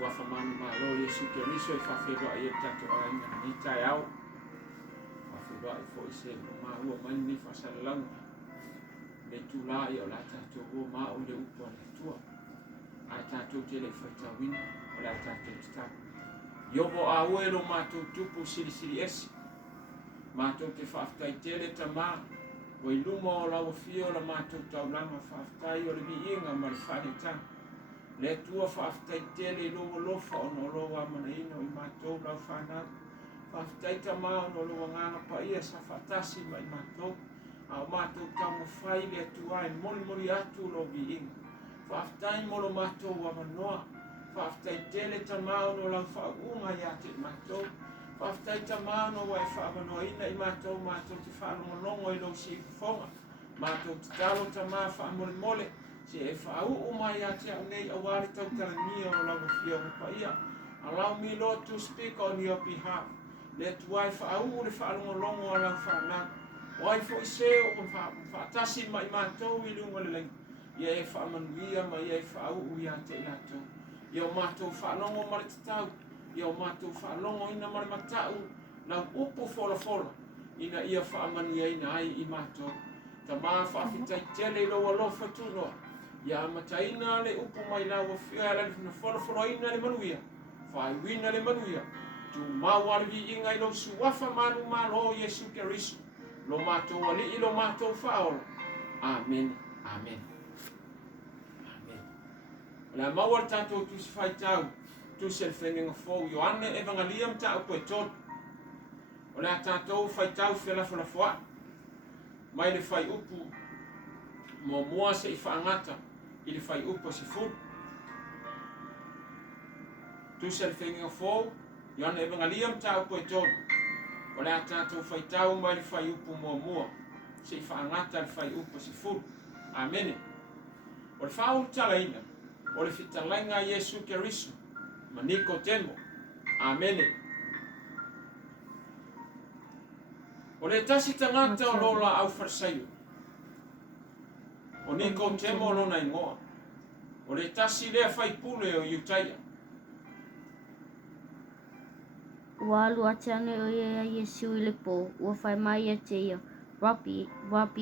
suafa manu malo Yesu Keriso e whawhiroa i e tato ai ni tai au. Whawhiroa i fo i se no maua mani ni whasalalanga. Le tula i o la tato o maa o le upo le tua. Ai tato te le whaitawina o la tato te tapo. Iovo a uero mātou tupu siri siri esi. Mātou te whaftai tele ta maa. O i luma o lau fio la mātou taulanga whaftai o le mi inga ma le whane ta. Le tua whaftai tele i loa lofa o no loa mana ino i mātou lau whanau. Whaftai ta maa o no loa nganga pa ia sa whatasi ma i mātou. Au mātou tau mo whai le tua e mori mori atu lo vi inga. Whaftai molo mātou wa manoa. Whaftai tele ta maa o no lau whaunga ia te mātou. Whaftai ta maa no wai whaamanoa ina i mātou te whaanongonongo i lo si fonga. Mātou te talo ta maa whaamole mole. Se e whaau mai a te au nei awari tau tarangia o lau whio pa ia. Allow me, Lord, to speak on your behalf. Le tuai whaau le whaanongonongo a lau whaanau. Wai fo i se o whaatasi mai mātou i lunga le lengi. Ia e whaamanuia ma ia e whaau ia te ilatou. Ia o mātou whaanongo mare te tau. Ia o mātou whaalongo ina mare matau. Nau upu fola fola. Ina ia whaamania ina ai i mātou. Ta maa whaafitai tele i loa lofa tunoa. Ia mataina le upu mai lau a whia la na fola ina le manuia. Whai wina le manuia. Tu mawari inga i lo suwafa manu malo Yesu Keriso. Lo mātou ali i lo mātou whaola. Amen. Amen. Amen. La mawar tātou tu si whai tau. Tu se whengenga fōu. Ioane evangelium tāu koe tot. O le tātou whai tau whila wha. Mai le whai upu. Mo mua se i whaangata. I le whai upu si fū. Tu se whengenga fōu. Ioane evangelium tāu koe tot. O le tātou whai tau mai le whai upu mua. Se i whaangata le whai upu si fū. Amen. O le whaau talaina. O le fitalainga Yesu Keriso. Maniko temo. Amen. O le tasi tangata o lola au farsaio. O niko temo lona ingoa. O le tasi lea fai pule o Iutaia. Walu atane o ia Yesu i le po. Ua fai mai a te ia. Rapi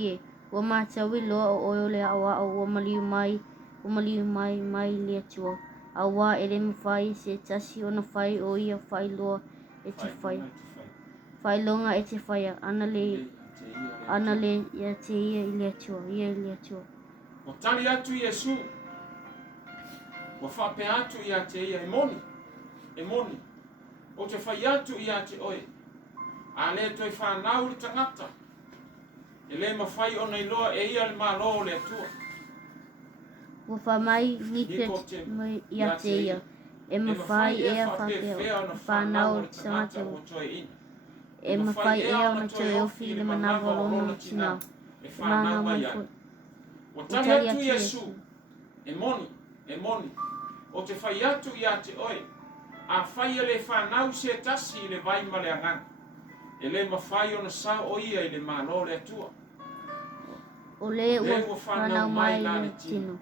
e. Ua mātawi loa o oio le awa o ua maliu mai. Ua maliu mai le atua. Awa ele mawhai se tasi o na whai o ia whai loa e te whai. Whai longa e te whai ana le ia te ia i le atua. Ia i le atua. O tali atu Yesu. O whape atu ia te ia e moni. E moni. O te whai atu ia te oe. A le toi whanau le tangata. E le mawhai o nei loa e ia le malo le atua. Ua wha mai ni te ia te ia. E mawhai e a whapea o whanau le tangata o. E mawhai e a ona te ofi le manawa lono tina. E mana mai fo. O tali atu Yesu. E moni. O te whai atu ia te oe. A whai le whanau se tasi i le vai ma le angang. E le mawhai o na sao o ia i le malo le atua. O le ua whanau mai le tino.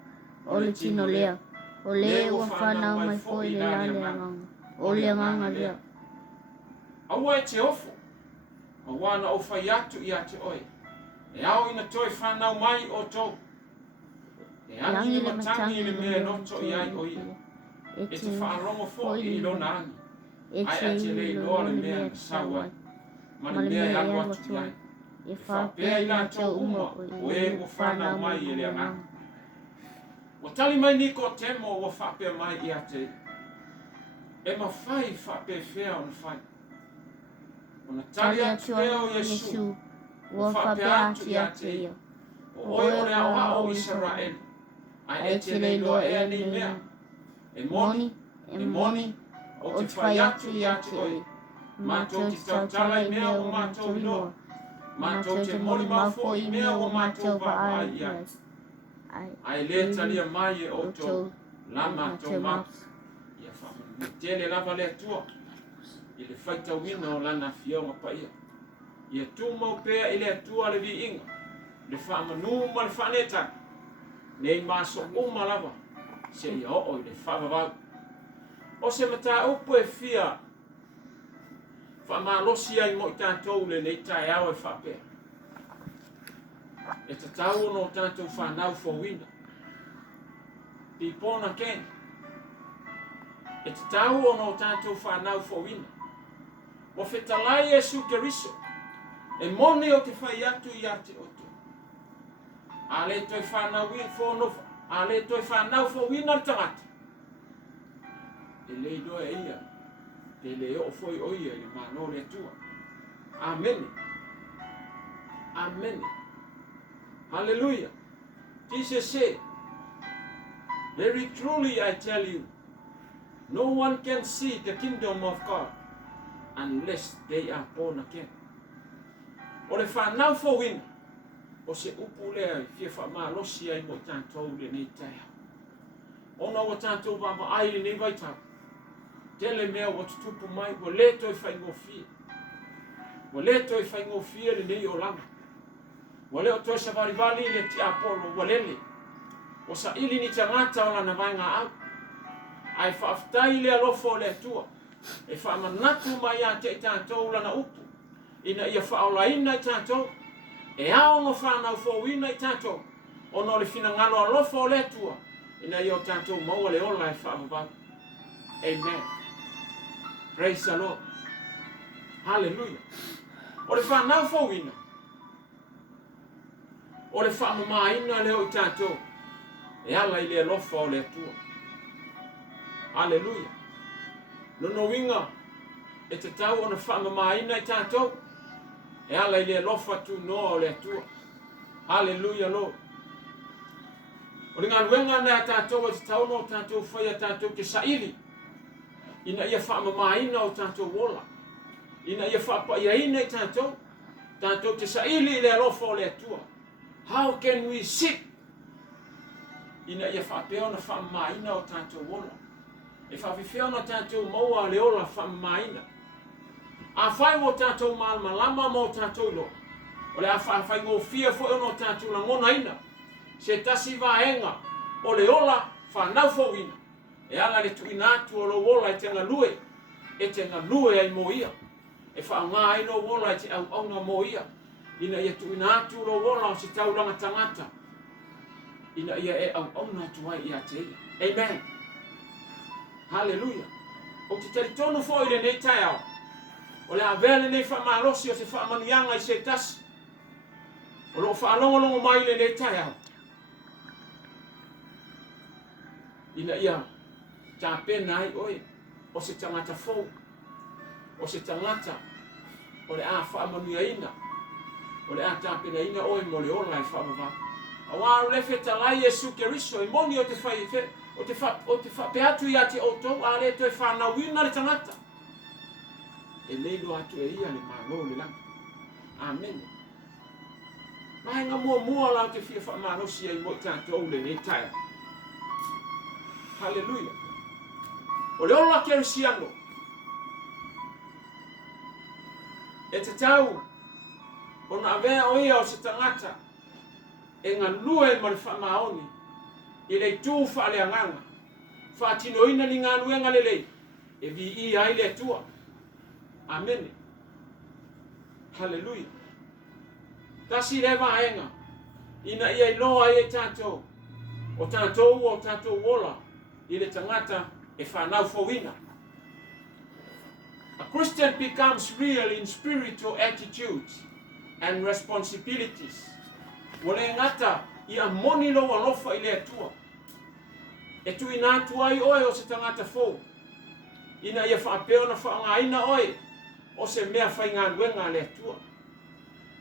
O le tino lea. O le ua whanau mai fo i le la le anganga. O le anganga lea. Aua e te ofo. Ma wana o whai atu ia te oe. E au ina toi whanau mai o tō. E angi le matangi le mea noto i ai o ia. E te whaarongo fo i lona angi. Ai a te lei loa le mea sawa. Ma le mea i alu atu iai. E whapea i la tau uma o e ua whanau mai i le anganga. O tali mai niko temo o whapea mai i a te. E ma whai whapea whea o na whai. O na tali atu ea o Yesu. O whapea atu i a te ia. O oe o rea oa o Israel. Ai e te lei loa ea ni mea. E moni. O te whai atu i a te oe. Mātou te tautala i mea o mātou i loa. Mātou te moli maufo i mea o mātou wa ai i atu. Ai le talia mai e o tō. La mātou maus. Ia whamanu. Tele lava le atua. I le whaita wina o lana fionga pa ia. Ia tūmau pēa i le atua le vi inga. Le whamanu ma le whaneta. Nei maso uma lava. Se ia o i le whavavau. o se mata upu e fia whamalosi ai mo i tātou le nei tai au e whapea. E te tau no tātou whanau fōwina. Pi pōna ken. E te tau no tātou whanau fōwina. Mo whetalai Jesu Keriso. E moni o te whai atu i ate oto. A le toi whanau i whonofa. A le toi whanau fōwina tangata. E lei doa e ia. Te le o foi oia i mano le tua. Amen. Amen. Hallelujah. Jesus said, very truly I tell you, no one can see the kingdom of God unless they are born again. O le whanau fōwina, o se upu lea i fia whamalosi ai mo tātou le nei taia. Ona o tātou wama ai le nei vaitau. Tele mea o tutupu mai, o le toi whaingofia. O le toi whaingofia le nei o langa. O le o toi sa varivali le ti apolo, o lele. O sa ili ni tangata o lana vai ngā au. Ai whaaftai le alofo le atua. E whaamanatu mai a te tātou lana upu. Ina ia whaolaina i tātou. E ao no whanau fōwina i tātou. Ono le fina ngalo alofo le atua. Ina ia o tātou maua le ola e whaamavau. Amen. Praise the Lord. Hallelujah. O le whanau fōwina. O le whaamamaina leo i tātou. E ala i le alofa o le atua. Hallelujah. Nono winga. E te tau o na whaamamaina i tātou. E ala i le alofa tu noa o le atua. Hallelujah, Lord. O le ngā luenga nea tātou o te tau no tātou whaia tātou ke saili. Ina ia whaamamaina o tātou wola. Ina ia whaapaiaina i tātou. Tātou te saili i le alofa o le atua. How can we sit? Ina ia whaapeo na whaamamaina o tātou wola. E whawhiwheo na tātou maua le ola whaamamaina. A whai o tātou malama mo tātou lo. O le a whai ngō fia fo no tātou la ngona ina. Se tasi vaenga o le ola whanau fōwina. E ala le tuina atu o lo wola e te ngalue. E te ngalue ai mo ia. E whaanga ai no wola e te au aunga mo ia. Ina ia tuina atu lo wola o se tauranga tangata. Ina ia e au aunga atu ai ia te ia. Amen. Hallelujah. O te taritono fo i le nei tai au. O le avele nei whaamalosi o se whaamanuianga i se tasi. O lo whaalongolongo mai le nei tai au. Ina ia tā pena ai oi. O se tangata fou. O se tangata. O le a whaamanuiaina. O le a tā pena ina oi mo le ola i whaamava. A wāru le whetalai Jesu Keriso i moni o te whai o te whapeatu i ate o tau a le toi whanauina le tangata. E leilo atu e ia le mālo le langa. Amen. Mai ngā mua la te whia whaamanosi ai mo i tātou le nei taia. Hallelujah. O le ola kerisiano. E te tau o na avea o ia o se tangata e ngā lue ma le whaamaoni i le tū whaaleanganga. Whaatinoina ni ngā nuenga le lei. E vi i ai le tua. Amen. Hallelujah. Tasi le vaenga. Ina ia i loa i e tātou. O tātou wola. I le tangata e whanau fōwina. A Christian becomes real in spiritual attitudes and responsibilities. Wale ngata i a moni lo alofa i le atua. E tu ina atua i oe o se tangata fō. Ina ia whaapeo na whaangaina oe. O se mea whai ngā nuenga le atua.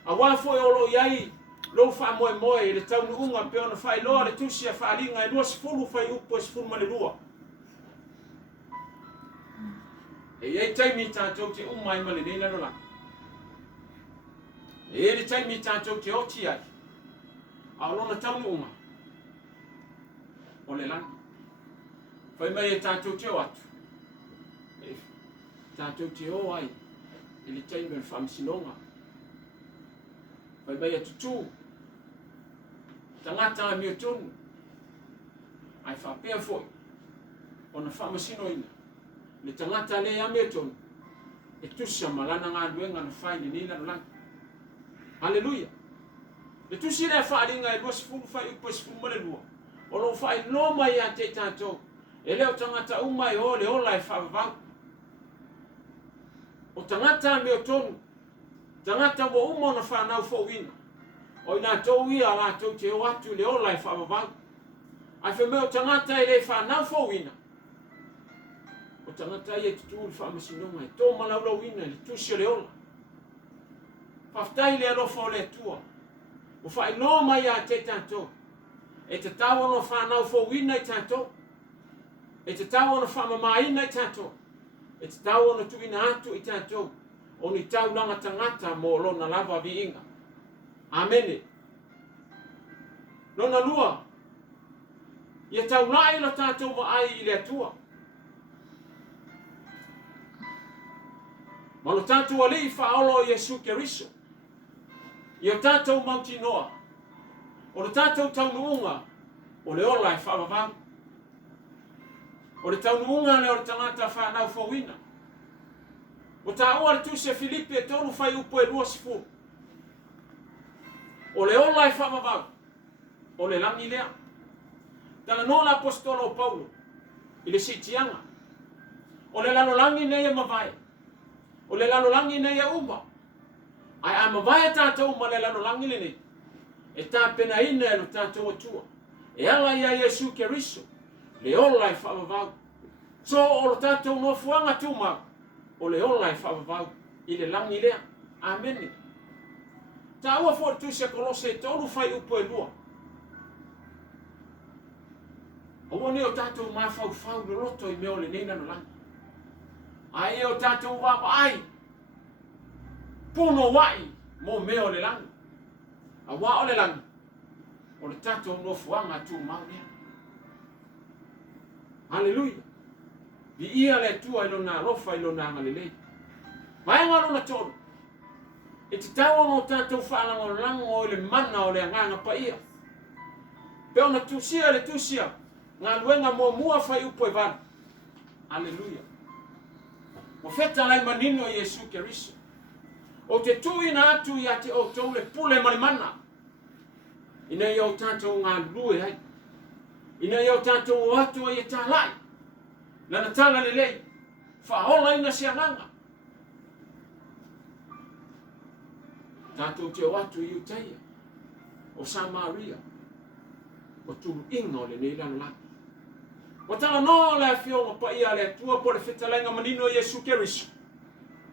A wafo e olo iai lo wha moe i le taunu unga peo na whai loa le tusia whaalinga e lua sifuru whai upo e sifuru male lua. E iei taimi tātou te umai male neina no laki. E le taimi tātou te oti ai. A olona taunu unga. O le laki. Whai mai e tātou te o atu. E tātou te o ai. E le taimi e whamsinonga. Whai mai e tutu. Tangata a mio tonu. Ai whapea foi. O na whamasinoina. le tangata le ameton e tusa malana ngā luenga na whai ni nina no lang. Haleluia. Le tusi le whaaringa e luas fulu whai upo si fulu male lua. O lo whai no mai a te tātou. E leo tangata umai o le ola e whaavavau. O tangata me o tonu. Tangata mo umo na whanau fōwina. O ina tau ia la tau te o atu le ola e whaavavau. Ai whi meo tangata e le whanau fōwina. O tangata i e tutu le whaamasinonga e tō manaulau ina le tusi le ola. Whaftai le alofa o le tua. O whai no mai a te tātou. E te tawa no whanau fōwina i tātou. E te tawa no whamamaina i tātou. E te tawa no tuina atu i tātou. O ni taulanga tangata mo lona lava vi inga. Amene. Lona lua. Ia taulai lo tātou ma ai i le atua. Ma lo tātou ali i whaolo Iesu Keriso. Ia tātou mauti noa. O le tātou taunuunga. O le ola e whaavavau. O le taunuunga le o le tangata whanau fōwina. O tā ua le tuse Filipi e tonu whai upo e lua sifu. O le ola e whaavavau. O le langi lea. Tala nola apostolo Paulo. I le sitianga. O le lalolangi nei e mawai. O le lalolangi nei e uma. Ai a mawai tātou ma le lalolangi le nei. E tā pena ina e lo tātou atua. E ala ia Iesu Keriso. Le ola e whaavavau. So o lo tātou no fuanga tūmau. O le ola e whaavavau. I le langi lea. Amen. Tā ua fōre tūsia Kolose e tonu whai upo e lua. O wane o tātou mawhau whau le roto i meo le neina no langi. Ai o tātou wawa ai. Puno wai mo meo le langi. A wā o le langi. O le tātou no fuanga tūmau lea. Hallelujah. Di ia le tua ilo na rofa ilo na ngalelei. Maenga lona tolu. E te tawa no tātou whaananga o lango o le mana o le anganga pa ia. Peo na tusia le tusia. Ngā luenga mo mua whai upo e vana. Hallelujah. Mo feta lai manino Iesu Keriso. O te tui na atu ia te o tau le pule male mana. Ina i o tātou ngā lue hai. Ina i o tātou o atu i e tā lai. Nana tala le lei. Whaola ina se anganga. Tātou te o atu i Utaia. O Samaria. O tulu inga o le nei lana laki. O tala no le fionga pa ia le tua po le whetalenga manino Iesu Keriso.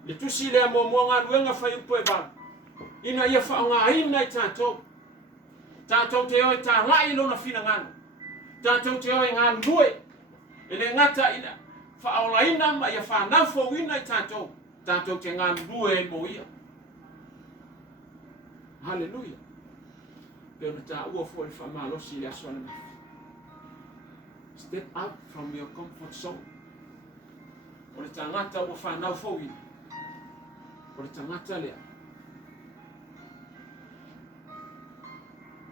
Le tusi le mo ngā luenga whai upo e vana. Ina ia whaonga ina i tātou. Tātou te oi tā lai lona whina ngana. Tātou te oi ngā lue. E le ngata ina. Whaola ina ma ia whanau fōwina i tātou. Tātou te ngā lue e mo ia. Hallelujah. Peo na tā ua fōi whamalosi le aswana mafi. Step out from your comfort zone. O le tangata ua whanau fōwina. O le tangata lea.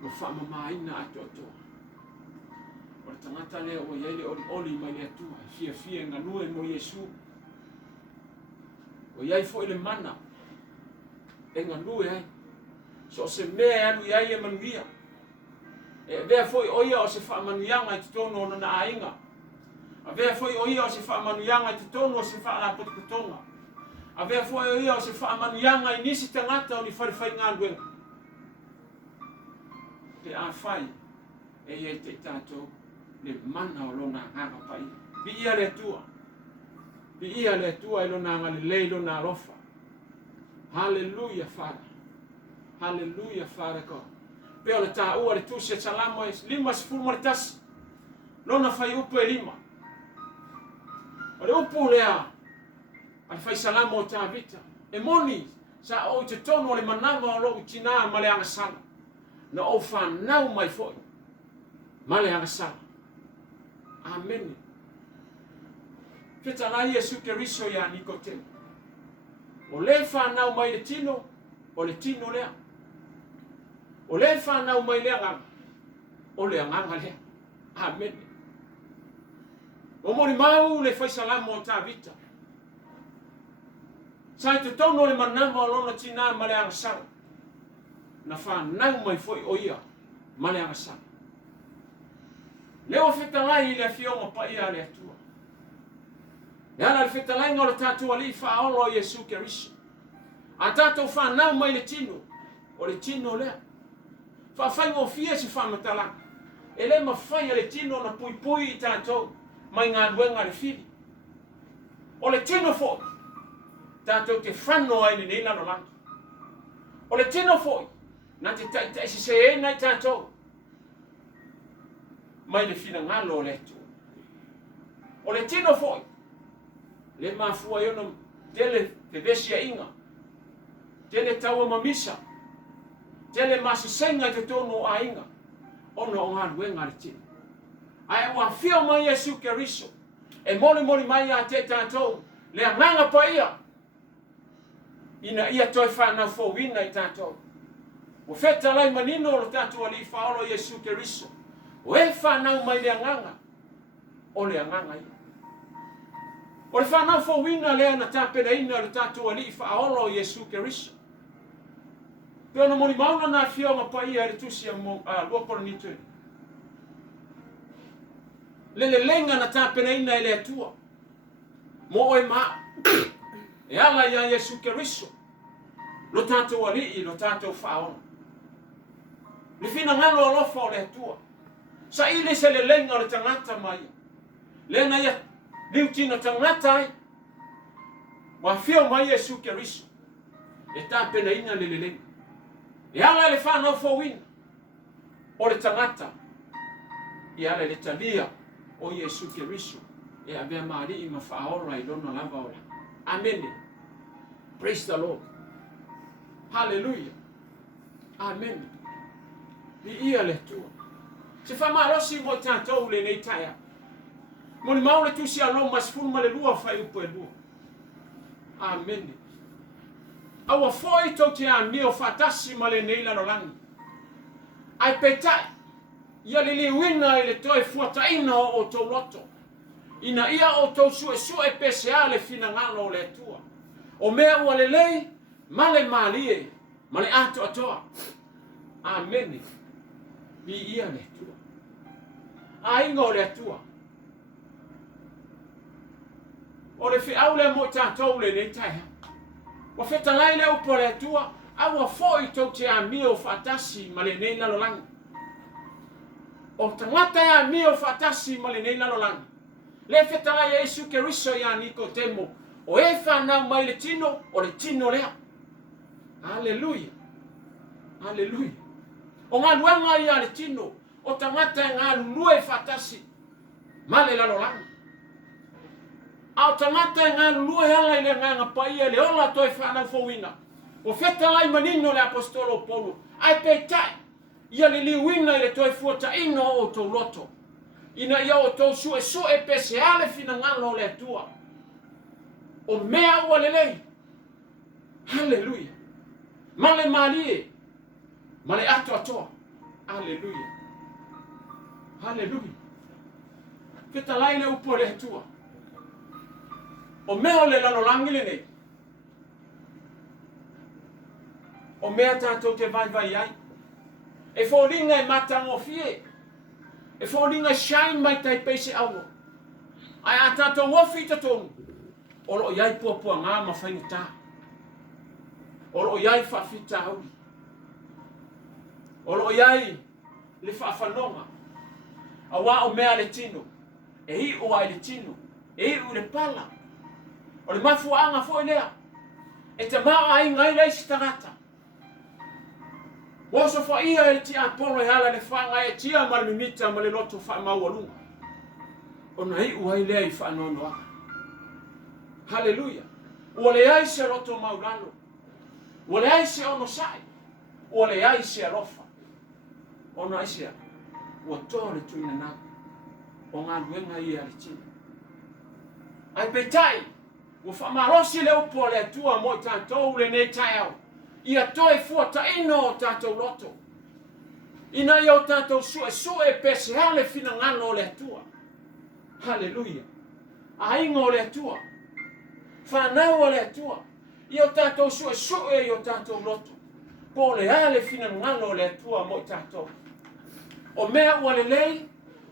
O whamamaina atotoa. O le tangata lea o iele oli mai le atua. Fia ngā lue mo Iesu. O iai fōi le mana. E ngā lue ai. So se mea anu iai e manuia. E vea foi oia o se whaamanuianga i te tono o na ainga. A vea foi oia o se whaamanuianga i te tono o se whaalapotokotonga. A vea foi oia o se whaamanuianga i nisi tangata o ni wharewhai ngā luenga. Te a whai e te tātou le mana o lona nganga pai. Bi ia le tua. Bi ia le tua i lona ngale lei lona rofa. Hallelujah, Father. Hallelujah, Father God. Peo le tā ua le tusia salamo e lima se fulu maritasi. Lona whai upu e lima. O le upu lea. A le whai salamo o tā vita. E moni sa o te tono o le mananga o lo utina ma le angasala. Na o whanau mai foi. Ma le angasala. Amen. Feta la Iesu Keriso ia Nikotemo. O le whanau mai le tino. O le tino lea. O le whanau mai lea nganga. O le nganga lea. Amen. O mori mau le faisalama o tavita. Sai te tono le manama o lona tina ma le agasala. Na whanau mai foi o ia ma le agasala. Leo whetalai i le fionga pa ia le atua. E ala le whetalai ngā le tātua li whaolo o Yesu Keriso. A tātou whanau mai le tino, o le tino lea. Whawhai ngō fia si whamatala. E le mawhai le tino na pui pui i tātou, mai ngā ruenga le whiri. O le tino foi, tātou te whano ai ni nila no langi. O le tino foi, na te taisi se e nei tātou, mai le whina ngalo o le tu. O le tino foi, le mafua iono tele te besia inga, tele taua mamisa, tele masisenga te tono a inga, ono o ngā ruenga le tino. Ai ua whio mai Yesu Keriso, e moli mai a te tātou, le anganga pa ia, ina ia toi whanau fōwina i tātou. O whetalai manino o tātou ali whaolo Yesu Keriso, o e whanau mai le anganga, o le anganga ia. O le whanau fōwina lea na tāpena ina o tātou ali whaolo Yesu Keriso. Peo na moni mauna na whionga pa ia le tusi a luapora ni tui. Le lenga na tāpena ina e le atua. Mo oe maa. E ala ia Yesu Keriso. Lo tātou alii, lo tātou whaona. Le whina ngalo alofa o le atua. Sa ile se le lenga o le tangata mai. Le na ia liutina tangata ai. Wa whio mai Yesu Keriso. E tāpena ina le lenga. E ala le whanau fōwina. O le tangata. E ala le talia o Yesu Keriso. E a mea maari i mawhaora i lona lava ora. Amen. Praise the Lord. Hallelujah. Amen. Ni ia le tua. Se whamarosi mo tātou le nei taia. Mo ni maule tusi alo masfuru ma le lua whai upo e lua. Amen. Awa foi tau te a mio whatasi ma le nei lano langi. Ai petai. Ia li wina i le toi fuataina o tau loto. Ina ia o tau sue PCA le fina ngalo le tua. O mea ua le lei, ma le malie, ma le ato atoa. Amen. Bi ia le tua. A inga o le tua. O le fi au le mo tātou le nei taia. Wa whetalai le upo le tua, awa foi tau te a mio whatasi ma le nei lalo langi. O tangata a mio whatasi ma le nei lalo langi. Le whetalai Yesu Keriso ia Nikodemo, o e whanau mai le tino, o le tino lea. Hallelujah. Hallelujah. O ngā luenga ia le tino, o tangata ngā lue whatasi ma le lalo langi. Au tangata ngā lue ala i le nganga paia le ola toi whanau fōwina. O whetalai manino le apostolo Polo. Ai peitai. Ia le liwina i le toi fuata ino o tau loto. Ina ia o tau sue pese ale fina ngalo le tua. O mea ua le lei. Hallelujah. Male malie. Male ato atoa. Hallelujah. Hallelujah. Whetalai le upo le tua. O mea o le lalo langi le nei. O mea tātou te vai ai. E whōringa e matango fie. E whōringa shine mai tai peise awo. Ai a tātou ngofi ta tonu. O lo iai puapua ngā mawhainga tā. O lo iai whawhita hauri. O lo iai le whawhanonga. A wā o mea le tino. E hi o ai le tino. E hi u le pala. O le mafuanga fo lea. E te maa ai ngai leisi tangata. Woso fa ia e ti apolo e ala le whanga e tia ma le mimita ma le loto wha maualunga. O na hi uai lea i whaanono aka. Hallelujah. Ua le ai se roto maulalo. Ua le ai se ono sai. Ua le ai se arofa. Ono ai se ua toa le tuina nau. O ngā luenga i a le tina. Ai petai. Ua whamarosi le upo le atua mo i tātou le nei tai au. Ia toi fuata ino o tātou loto. Ina ia o tātou sue pese ale fina ngano le atua. Hallelujah. Ainga o le atua. Whanau o le atua. I o tātou sue i o tātou loto. Po le ale fina ngalo o le atua mo i tātou. O mea ua le lei,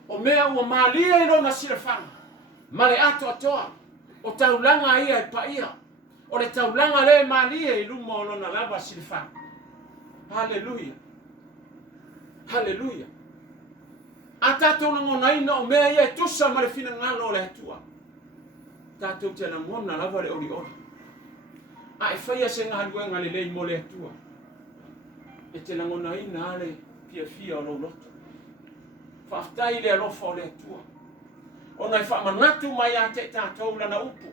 o mea ua malia i rona sirafanga. Ma le ato atoa, o taulanga ia i paia. O le taulanga le malia i luma o lona lava sirafanga. Haleluia. Haleluia. A tātou na ngona ina o mea ia tusa ma le fina ngalo o le atua. Tātou te na ngona lava le ori ori. A e whaia se ngā luenga le lei mo le atua. E te na ngona ina ale fia o lo loto. Whaftai le alofa o le atua. O nei whamanatu mai a te tātou lana upu.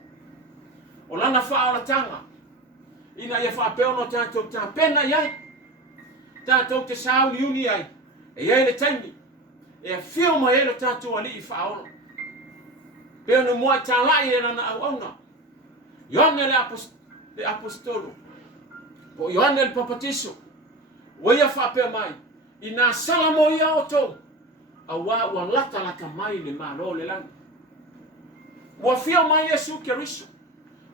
O lana whaolatanga. Ina ia whapeo no tātou tā pena iai. Tātou te sauni uni ai. E iai le taimi. E a whio mai ero tātou ali I whaola. Peo no mua tā lai e rana au auna. Ioane le apostolo. Po Ioane le papatiso. Waia whapeo mai. Ina salamo ia o tō. Awa ua lata mai le malo le langa. Ua whio mai Yesu Keriso.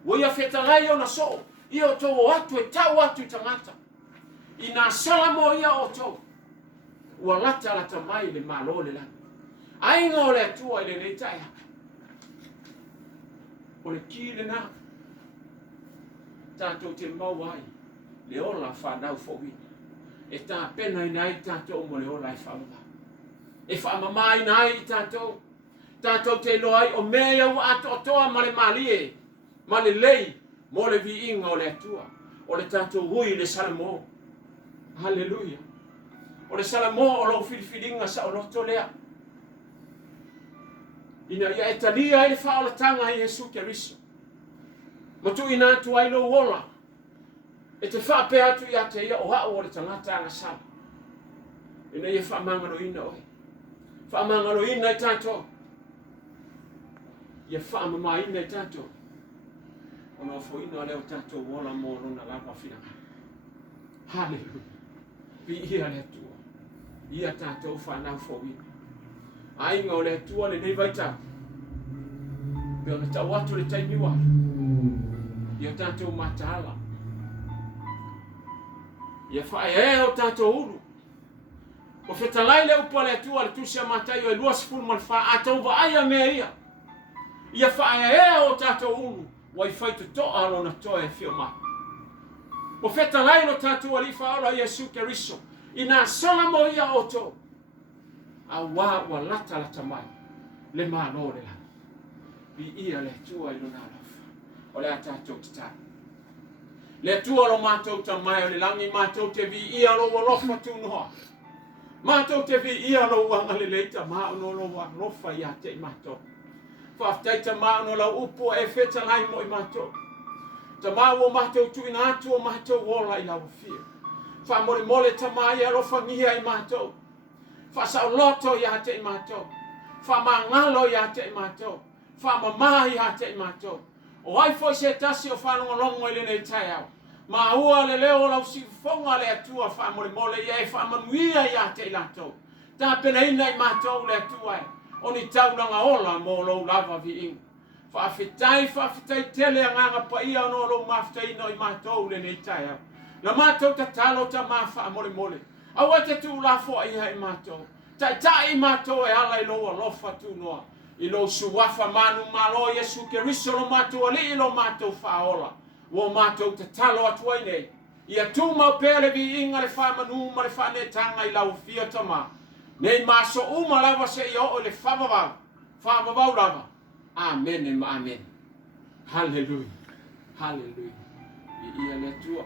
Waia whetalai o na so. Ia o tō o atu e tau atu I tangata. Ina salamo ia o tō. Ua lata mai le malo le langa. Ainga o le atua I le reitai haka. O le ki le nā. Tātou te mau ai. Le ola whanau fōwina. E tā pena I nai tātou mo le ola I whaunga. E whaamamai nai I tātou. Tātou te loai o mea ua ato toa ma le malie. Ma le lei. Mo le vi inga o le atua. O le tātou hui le salamo. Haleluia. O le salamo o lo whiriwhiringa sa o loto lea. Ina ia e talia I le whaolatanga I Yesu Keriso. Matu ina atu ai lo wola. E te whape atu ia te ia o hao o le tangata anga sala. Ina ia whaamangaro ina oi. Whaamangaro ina I tātou. Ia whaamama ina I tātou. Ona fo ina leo tātou wola mo rona lava whianga. Hallelujah. Pi ia le tua. Ia tātou whanau fo ina. Ainga o le tua le nei vaitau. Peo na tau atu le taimi wa. Ia tātou mataala. Ia whae e o tātou uru. O whetalai le upa le tua le tusia matai o e luas fulma le wha atau wa aia mea ia. Ia whae e o tātou uru. Wai whaitu toa alo na toa e whio mai. O whetalai lo tātou ali whaola Yesu Keriso. Ina sona mo ia o tō. A wā wa lata mai. Le mālo le la. Pi ia le tua I lona alafa. O le a tātou te tā. Le tua lo mātou ta mai o le langi mātou te vi ia lo walofa tu noa. Mātou te vi ia lo wanga le leita mā ono lo walofa ia te mātou. Whaftai ta mā ono la upo e whetalai mo I mātou. Ta mā o mātou tu ina atu o mātou wola I lau fia. Whamore mole ta mā ia rofa ngia I mātou. Whasau loto ia te I mātou. Whamangalo ia te I mātou. Whamamā ia te I mātou. O ai foi se tasi o whanongalongo I le nei tai au. Ma ua le leo lau si fonga le atua whamore mole ia e whamanuia ia te I latou. Tā pena ina I mātou le atua e. O ni tauranga ola mo lo lava vi ing. Whawhitai tele a nganga pa ia no lo mawhitai no I mātou le nei tai au. Na mātou ta talo ta mawha mole mole. Awa te tu la fo ia I mātou. Tai I mātou e ala I loa lofa tu noa. I lo suwafa manu malo Yesu Keriso lo mātou ali I lo mātou whaola. Wo mātou te talo atua I nei. Ia tu mau pere vi inga le whamanu ma le whanetanga I lau fia tama. Nei maso uma lava se I o le whamavau. Whamavau lava. Amen and amen. Hallelujah. Hallelujah. I ia le tua.